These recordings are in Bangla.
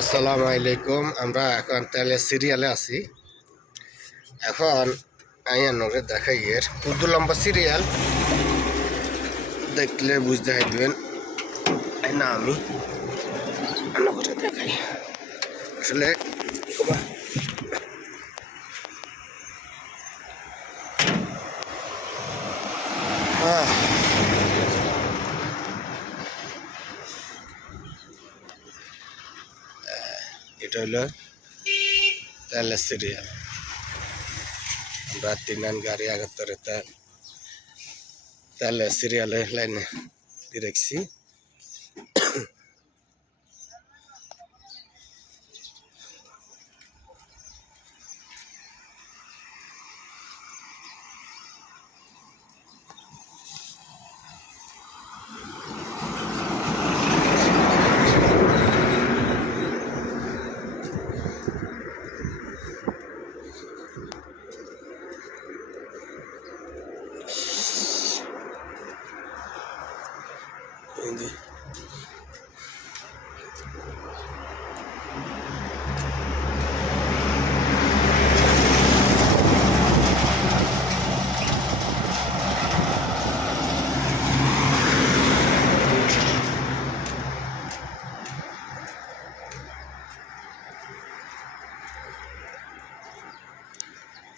আসসালামু আলাইকুম। আমরা এখন তাহলে সিরিয়ালে আছি। এখন আইয়ানরে দেখাই এর উর্দু লম্বা সিরিয়াল দেখলে বুঝতে পারবেন না। আমি অন্য কথা দেখাই আসলে এটা হলো তাহলে সিরিয়াল। আমরা তিনান গাড়ি আগের তাহলে সিরিয়ালে লাইনে দিয়ে রাখছি।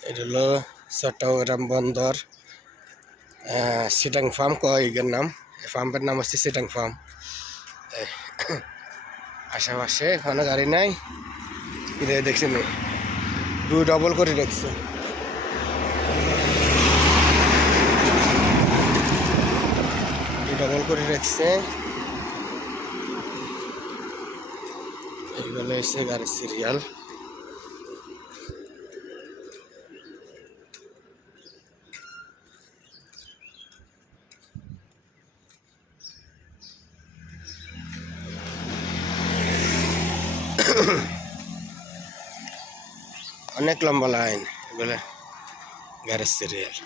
এটা হলো চট্টগ্রাম বন্দর সিটাং ফার্ম কয় এর নাম। ফার্মের নাম হচ্ছে সিটাং ফার্ম। আশেপাশে কোনো গাড়ি নাই। দেখছি নি দুই ডবল করে রাখছে। ডবল করে রাখছে। এইগুলো এসে গাড়ির সিরিয়াল। অনেক লম্বা লাইন এগুলো গাড়ির সিরিয়াল।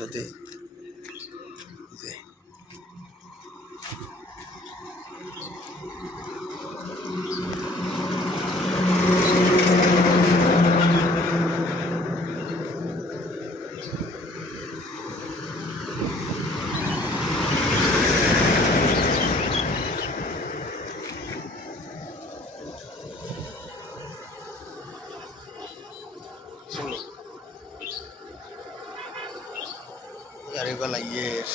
যদি গাড়ি বালা ইয়ের